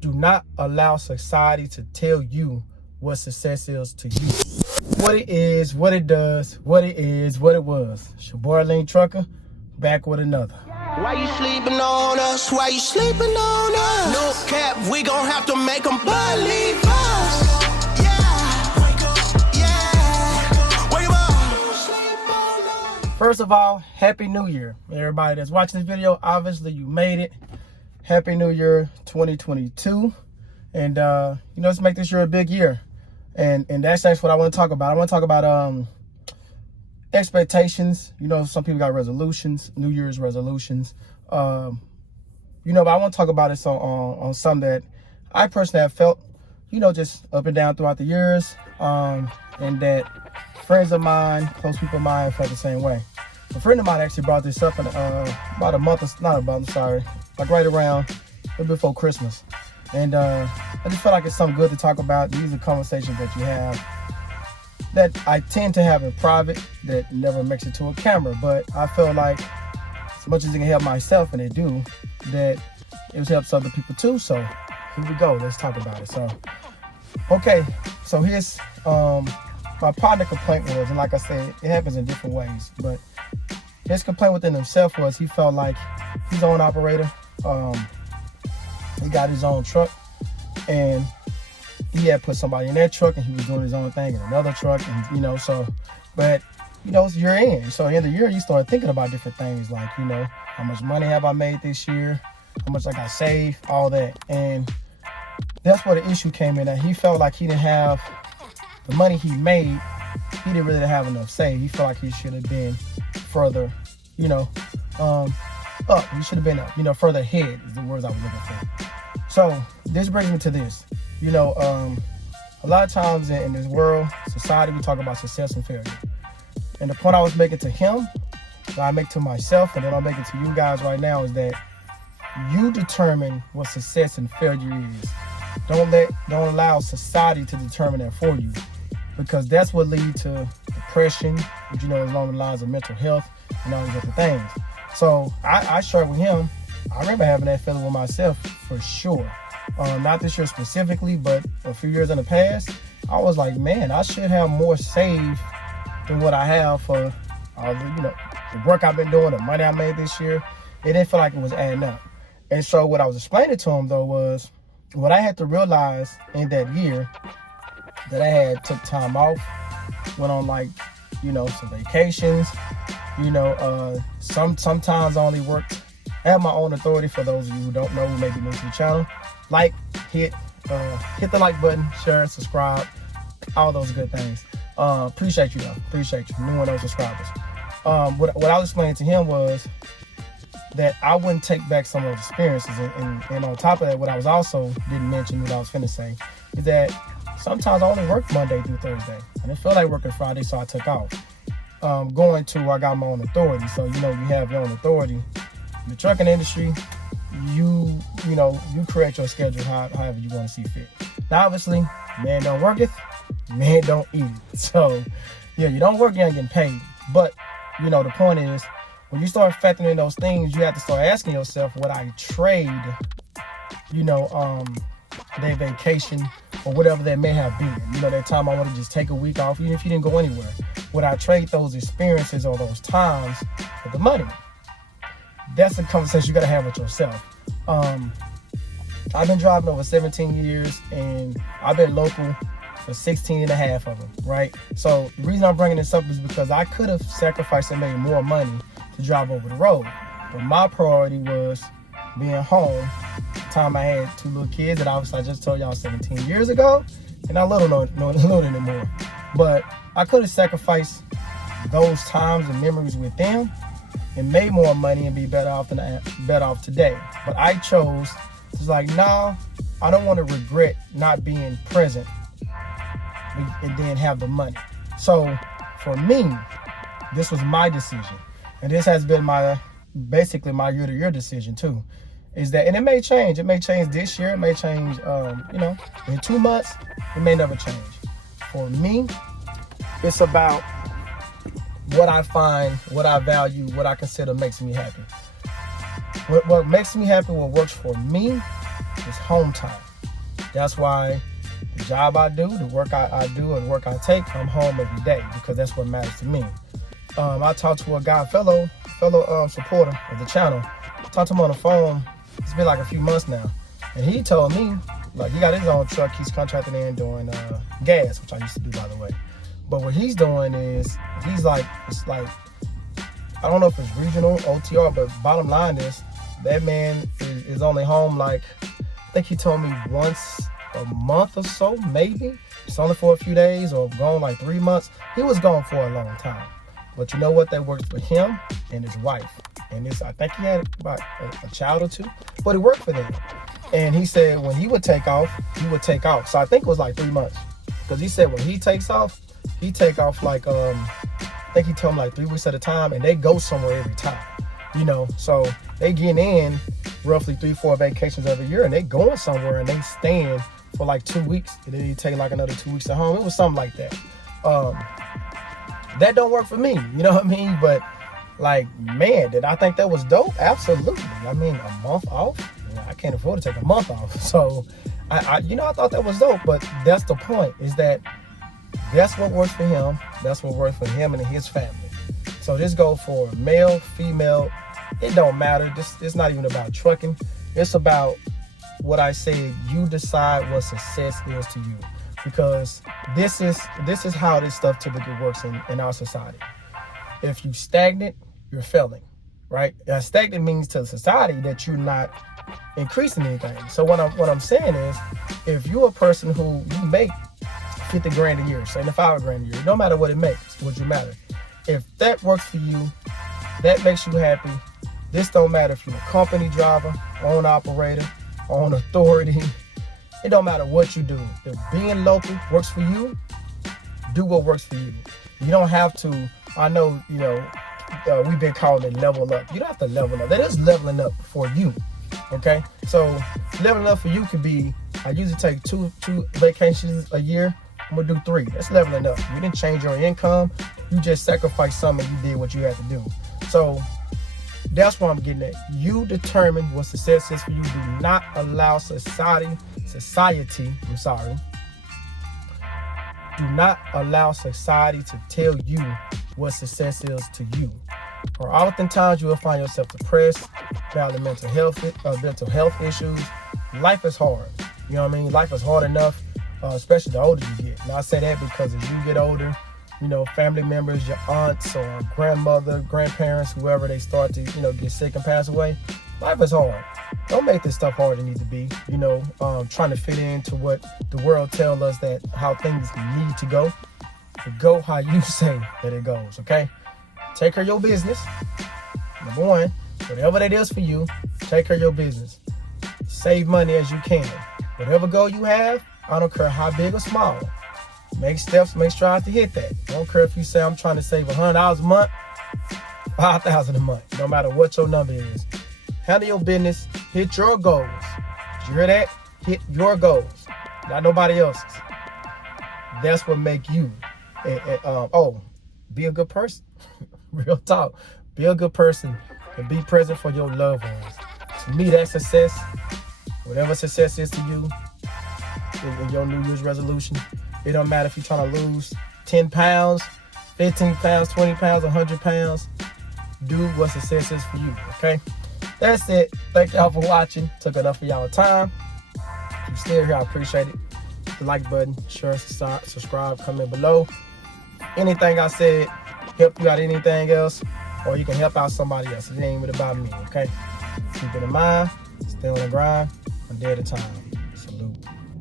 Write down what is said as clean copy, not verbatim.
Do not allow society to tell you what success is to you. What it is, what it does, what it is, what it was. It's your boy Lean Trucker, back with another. Why you sleeping on us? Why you sleeping on us? No cap, we gon' have to make them believe us. Yeah, wake up, yeah, wake up. First of all, Happy New Year. Everybody that's watching this video, obviously you made it. Happy New Year 2022. And, let's make this year a big year. And that's what I want to talk about. I want to talk about expectations. Some people got resolutions, New Year's resolutions. But I want to talk about it on something that I personally have felt, just up and down throughout the years. And that friends of mine, close people of mine felt the same way. A friend of mine actually brought this up in about a month, like right around before Christmas. And I just feel like it's something good to talk about. These are conversations that you have that I tend to have in private that never makes it to a camera. But I feel like as much as it can help myself, and it do, that it helps other people too. So here we go. Let's talk about it. So, okay. So here's my partner complaint was, and like I said, it happens in different ways, but his complaint within himself was he felt like he's own operator. He got his own truck, and he had put somebody in that truck, and he was doing his own thing in another truck, and but it's year end. So in the year, you start thinking about different things like, how much money have I made this year? How much I got saved? All that. And that's where the issue came in, that he felt like he didn't have the money he made. He didn't really have enough saved. He felt like he should have been further, up. He should have been up, further ahead is the words I was looking for. So this brings me to this. A lot of times in this world, society, we talk about success and failure. And the point I was making to him, that I make to myself, and then I'll make it to you guys right now, is that you determine what success and failure is. Don't allow society to determine that for you, because that's what leads to depression, which along the lines of mental health and all these other things. So I shared with him. I remember having that feeling with myself for sure. Not this year specifically, but a few years in the past, I was like, man, I should have more saved than what I have for all the work I've been doing, the money I made this year. It didn't feel like it was adding up. And so what I was explaining to him though was what I had to realize in that year, that I had took time off, went on some vacations, sometimes I only worked. I have my own authority. For those of you who don't know, who may be new to the channel, hit the like button, share, subscribe, all those good things. Appreciate you though. Appreciate you. New one, those subscribers. What I was explaining to him was that I wouldn't take back some of those experiences, and on top of that, what I was also didn't mention, what I was finna say, is that sometimes I only work Monday through Thursday. I didn't feel like working Friday, so I took off. I got my own authority. So you have your own authority. In the trucking industry, you create your schedule however you want to see fit. Now, obviously, man don't worketh, man don't eat it. So, yeah, you don't work, you ain't getting paid. But, the point is, when you start factoring in those things, you have to start asking yourself, would I trade, their vacation or whatever that may have been? That time I want to just take a week off, even if you didn't go anywhere. Would I trade those experiences or those times for the money? That's a conversation you got to have with yourself. I've been driving over 17 years, and I've been local for 16 and a half of them, right? So the reason I'm bringing this up is because I could have sacrificed and made more money to drive over the road. But my priority was being home. The time I had two little kids that obviously I just told y'all 17 years ago, and I little anymore. But I could have sacrificed those times and memories with them and made more money and be better off today. But I chose, no, I don't want to regret not being present and then have the money. So for me, this was my decision. And this has been basically my year-to-year decision too. Is that, and it may change. It may change this year. It may change, in 2 months. It may never change. For me, it's about what I find, what I value, what I consider makes me happy. What makes me happy, what works for me, is home time. That's why the job I do, the work I do, and the work I take, I'm home every day because that's what matters to me. I talked to a guy, fellow supporter of the channel. I talked to him on the phone. It's been like a few months now, and he told me like he got his own truck. He's contracted in doing gas, which I used to do, by the way. But what he's doing is it's like I don't know if it's regional OTR, but bottom line is that man is only home like I think he told me once a month or so, maybe. It's only for a few days or gone like 3 months. He was gone for a long time. But you know what? That worked for him and his wife. And I think he had about a child or two, but it worked for them. And he said when he would take off, he would take off. So I think it was like 3 months. Because he said when he takes off, he take off like, I think he told him like 3 weeks at a time, and they go somewhere every time. You know, so they get in roughly 3-4 vacations every year, and they going somewhere and they staying for like 2 weeks, and then you take like another 2 weeks at home. It was something like that. That don't work for me, you know what I mean? But like, man, did I think that was dope? Absolutely. I mean, a month off? I can't afford to take a month off. So I thought that was dope, but that's the point, is that that's what works for him. That's what works for him and his family. So this goes for male, female, it don't matter. It's not even about trucking. It's about what I said, you decide what success is to you. Because this is how this stuff typically works in our society. If you stagnant, you're failing, right? Now, stagnant means to society that you're not increasing anything. So what I'm saying is, if you're a person who you make 50 grand a year, 75 grand a year, no matter what it makes, would you matter? If that works for you, that makes you happy. This don't matter if you're a company driver, own operator, own authority. It don't matter what you do. If being local works for you, do what works for you. You don't have to, I know, we've been calling it level up. You don't have to level up. That is leveling up for you, okay? So leveling up for you could be, I usually take two vacations a year. I'm gonna do 3. That's leveling up. You didn't change your income. You just sacrificed something. You did what you had to do. So that's what I'm getting at. You determine what success is for you. Do not allow society, do not allow society to tell you what success is to you. Or oftentimes you will find yourself depressed, battling mental health issues. Life is hard. You know what I mean? Life is hard enough, especially the older you get. And I say that because as you get older, family members, your aunts or grandmother, grandparents, whoever, they start to, get sick and pass away. Life is hard. Don't make this stuff harder than it need to be. Trying to fit into what the world tells us that how things need to go. But go how you say that it goes, okay? Take care of your business. Number 1, whatever that is for you, take care of your business. Save money as you can. Whatever goal you have, I don't care how big or small. Make steps, make strides to hit that. I don't care if you say I'm trying to save $100 a month, $5,000 a month, no matter what your number is. Handle your business, hit your goals. Did you hear that? Hit your goals, not nobody else's. That's what make you, be a good person. Real talk. Be a good person and be present for your loved ones. To me, that's success. Whatever success is to you in your New Year's resolution, it don't matter if you're trying to lose 10 pounds, 15 pounds, 20 pounds, 100 pounds. Do what success is for you, okay? That's it. Thank y'all for watching. Took enough of y'all time. If you're still here, I appreciate it. Hit the like button, share, subscribe, comment below. Anything I said help you out, anything else, or you can help out somebody else. It ain't even about me, okay? Keep it in mind. Stay on the grind. One day at a time.